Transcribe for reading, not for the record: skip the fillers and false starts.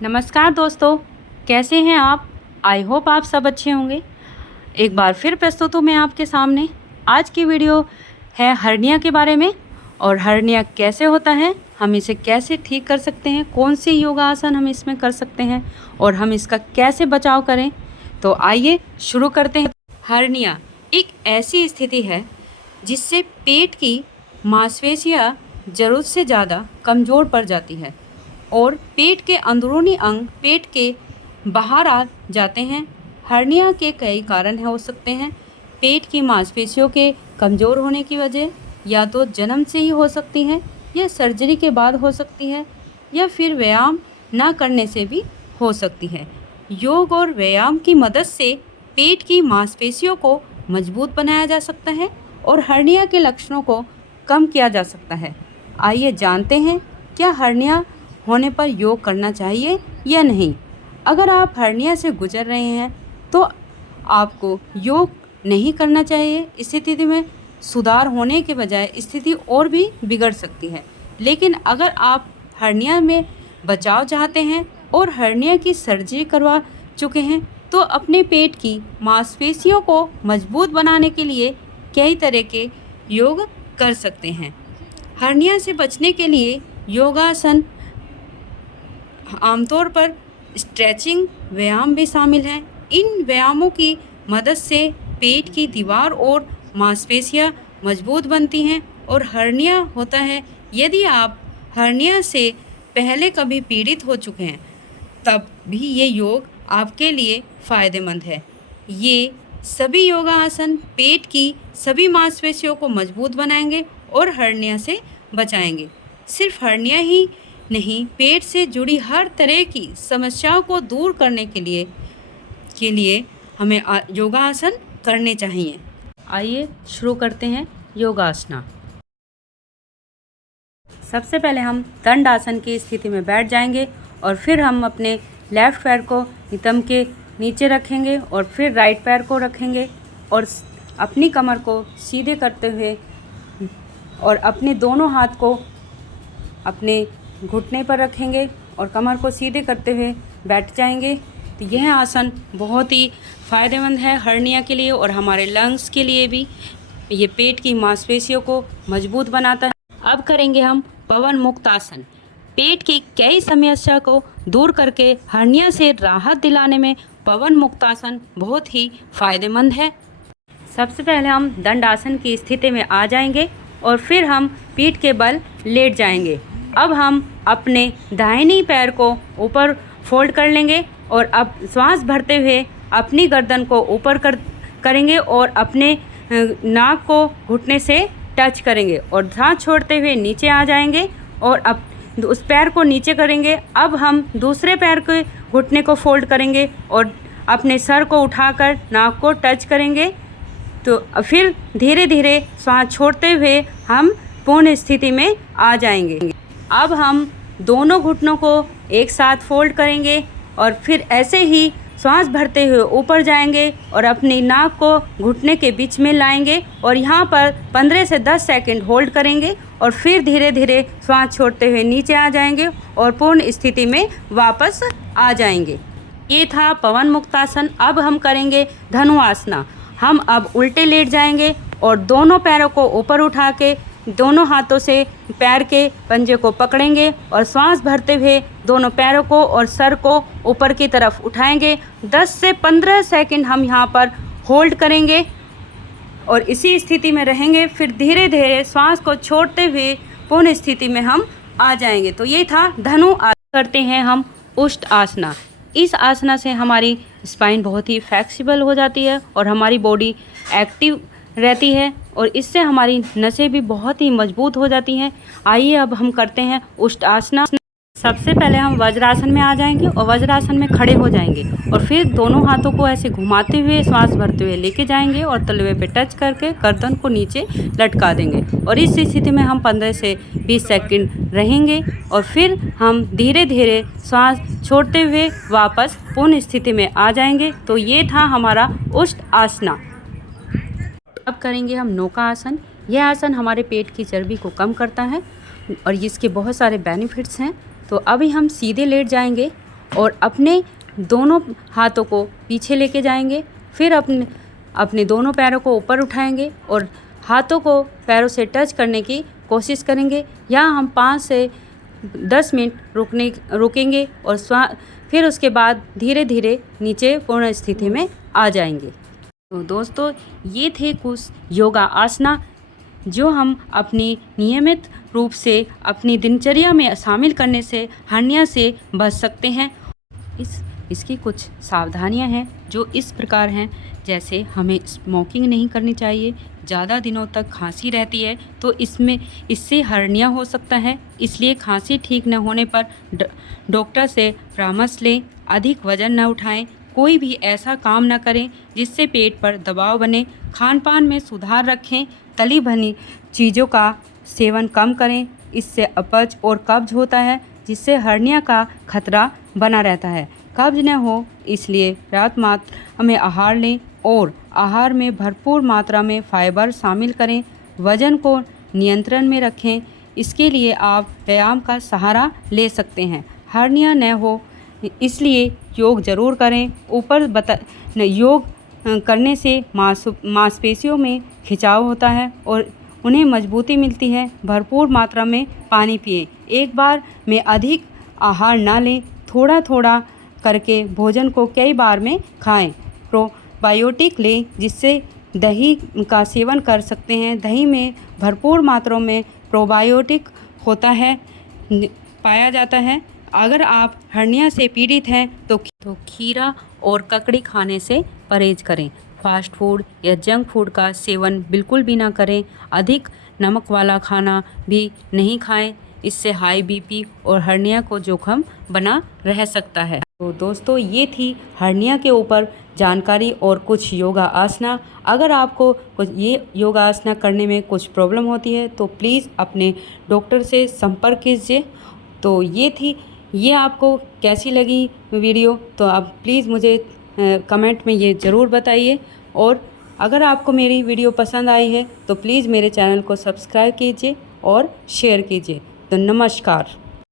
नमस्कार दोस्तों, कैसे हैं आप? आई होप आप सब अच्छे होंगे। एक बार फिर प्रस्तुत हूँ मैं आपके सामने। आज की वीडियो है हर्निया के बारे में। और हर्निया कैसे होता है, हम इसे कैसे ठीक कर सकते हैं, कौन से योगासन हम इसमें कर सकते हैं और हम इसका कैसे बचाव करें। तो आइए शुरू करते हैं। हर्निया एक ऐसी स्थिति है जिससे पेट की मांसपेशियां ज़रूरत से ज़्यादा कमज़ोर पड़ जाती है और पेट के अंदरूनी अंग पेट के बाहर आ जाते हैं। हर्निया के कई कारण हो सकते हैं। पेट की मांसपेशियों के कमज़ोर होने की वजह या तो जन्म से ही हो सकती है या सर्जरी के बाद हो सकती है या फिर व्यायाम न करने से भी हो सकती है। योग और व्यायाम की मदद से पेट की मांसपेशियों को मजबूत बनाया जा सकता है और हर्निया के लक्षणों को कम किया जा सकता है। आइए जानते हैं क्या हर्निया होने पर योग करना चाहिए या नहीं। अगर आप हर्निया से गुजर रहे हैं तो आपको योग नहीं करना चाहिए। इस स्थिति में सुधार होने के बजाय स्थिति और भी बिगड़ सकती है। लेकिन अगर आप हर्निया में बचाव चाहते हैं और हर्निया की सर्जरी करवा चुके हैं तो अपने पेट की मांसपेशियों को मजबूत बनाने के लिए कई तरह के योग कर सकते हैं। हर्निया से बचने के लिए योगासन आमतौर पर स्ट्रेचिंग व्यायाम भी शामिल हैं। इन व्यायामों की मदद से पेट की दीवार और मांसपेशियां मजबूत बनती हैं और हर्निया होता है। यदि आप हर्निया से पहले कभी पीड़ित हो चुके हैं तब भी ये योग आपके लिए फ़ायदेमंद है। ये सभी योगासन पेट की सभी मांसपेशियों को मजबूत बनाएंगे और हर्निया से बचाएंगे। सिर्फ हर्निया ही नहीं, पेट से जुड़ी हर तरह की समस्याओं को दूर करने के लिए हमें योगासन करने चाहिए। आइए शुरू करते हैं योगासना। सबसे पहले हम दंड आसन की स्थिति में बैठ जाएंगे और फिर हम अपने लेफ़्ट पैर को नितंब के नीचे रखेंगे और फिर राइट पैर को रखेंगे और अपनी कमर को सीधे करते हुए और अपने दोनों हाथ को अपने घुटने पर रखेंगे और कमर को सीधे करते हुए बैठ जाएंगे। तो यह आसन बहुत ही फ़ायदेमंद है हर्निया के लिए और हमारे लंग्स के लिए भी। ये पेट की मांसपेशियों को मजबूत बनाता है। अब करेंगे हम पवन मुक्त आसन। पेट की कई समस्या को दूर करके हर्निया से राहत दिलाने में पवन मुक्त आसन बहुत ही फ़ायदेमंद है। सबसे पहले हम दंड आसन की स्थिति में आ जाएंगे और फिर हम पीठ के बल लेट जाएंगे। अब हम अपने दाहिनी पैर को ऊपर फोल्ड कर लेंगे और अब श्वास भरते हुए अपनी गर्दन को ऊपर करेंगे और अपने नाक को घुटने से टच करेंगे और सांस छोड़ते हुए नीचे आ जाएंगे और अब उस पैर को नीचे करेंगे। अब हम दूसरे पैर के घुटने को फोल्ड करेंगे और अपने सर को उठाकर नाक को टच करेंगे। तो फिर धीरे धीरे श्वास छोड़ते हुए हम पूर्ण स्थिति में आ जाएंगे। अब हम दोनों घुटनों को एक साथ फोल्ड करेंगे और फिर ऐसे ही श्वास भरते हुए ऊपर जाएंगे और अपनी नाक को घुटने के बीच में लाएंगे और यहाँ पर 15 से 10 सेकंड होल्ड करेंगे और फिर धीरे धीरे श्वास छोड़ते हुए नीचे आ जाएंगे और पूर्ण स्थिति में वापस आ जाएंगे। ये था पवन मुक्तासन। अब हम करेंगे धनुआसना। हम अब उल्टे लेट जाएंगे और दोनों पैरों को ऊपर उठा के दोनों हाथों से पैर के पंजे को पकड़ेंगे और श्वास भरते हुए दोनों पैरों को और सर को ऊपर की तरफ उठाएंगे। 10 से 15 सेकंड हम यहाँ पर होल्ड करेंगे और इसी स्थिति में रहेंगे। फिर धीरे धीरे श्वास को छोड़ते हुए पूर्ण स्थिति में हम आ जाएंगे। तो ये था धनु आसन। करते हैं हम उष्ट आसना। इस आसना से हमारी स्पाइन बहुत ही फ्लेक्सिबल हो जाती है और हमारी बॉडी एक्टिव रहती है और इससे हमारी नसें भी बहुत ही मजबूत हो जाती हैं। आइए अब हम करते हैं उष्ट आसना। सबसे पहले हम वज्रासन में आ जाएंगे और वज्रासन में खड़े हो जाएंगे और फिर दोनों हाथों को ऐसे घुमाते हुए श्वास भरते हुए लेके जाएंगे और तलवे पे टच करके गर्दन को नीचे लटका देंगे और इस स्थिति में हम 15 से 20 सेकंड रहेंगे और फिर हम धीरे धीरे श्वास छोड़ते हुए वापस पूर्ण स्थिति में आ जाएंगे। तो ये था हमारा उष्ट आसना। अब करेंगे हम नौका आसन। यह आसन हमारे पेट की चर्बी को कम करता है और इसके बहुत सारे बेनिफिट्स हैं। तो अभी हम सीधे लेट जाएंगे और अपने दोनों हाथों को पीछे लेके जाएंगे। फिर अपने दोनों पैरों को ऊपर उठाएंगे और हाथों को पैरों से टच करने की कोशिश करेंगे। यहाँ हम 5 से 10 मिनट रुकेंगे और फिर उसके बाद धीरे धीरे नीचे पूर्ण स्थिति में आ जाएंगे। तो दोस्तों, ये थे कुछ योगा आसना जो हम अपनी नियमित रूप से अपनी दिनचर्या में शामिल करने से हर्निया से बच सकते हैं। इसकी कुछ सावधानियां हैं जो इस प्रकार हैं, जैसे हमें स्मोकिंग नहीं करनी चाहिए। ज़्यादा दिनों तक खांसी रहती है तो इससे हर्निया हो सकता है, इसलिए खांसी ठीक न होने पर डॉक्टर से परामर्श लें। अधिक वजन न उठाएं। कोई भी ऐसा काम न करें जिससे पेट पर दबाव बने। खान पान में सुधार रखें। तली भुनी चीज़ों का सेवन कम करें, इससे अपच और कब्ज होता है, जिससे हर्निया का खतरा बना रहता है। कब्ज न हो इसलिए पर्याप्त मात्रा में आहार लें और आहार में भरपूर मात्रा में फाइबर शामिल करें। वज़न को नियंत्रण में रखें, इसके लिए आप व्यायाम का सहारा ले सकते हैं। हर्निया न हो इसलिए योग ज़रूर करें। योग करने से मांसपेशियों में खिंचाव होता है और उन्हें मजबूती मिलती है। भरपूर मात्रा में पानी पिएं। एक बार में अधिक आहार ना लें, थोड़ा थोड़ा करके भोजन को कई बार में खाएं। प्रोबायोटिक लें, जिससे दही का सेवन कर सकते हैं। दही में भरपूर मात्रा में प्रोबायोटिक पाया जाता है। अगर आप हर्निया से पीड़ित हैं तो खीरा और ककड़ी खाने से परहेज करें। फास्ट फूड या जंक फूड का सेवन बिल्कुल भी ना करें। अधिक नमक वाला खाना भी नहीं खाएं, इससे हाई बीपी और हर्निया को जोखिम बना रह सकता है। तो दोस्तों, ये थी हर्निया के ऊपर जानकारी और कुछ योगा आसना। अगर आपको कुछ ये योगा आसना करने में कुछ प्रॉब्लम होती है तो प्लीज़ अपने डॉक्टर से संपर्क कीजिए। तो ये आपको कैसी लगी वीडियो, तो आप प्लीज़ मुझे कमेंट में ये ज़रूर बताइए। और अगर आपको मेरी वीडियो पसंद आई है तो प्लीज़ मेरे चैनल को सब्सक्राइब कीजिए और शेयर कीजिए। तो नमस्कार।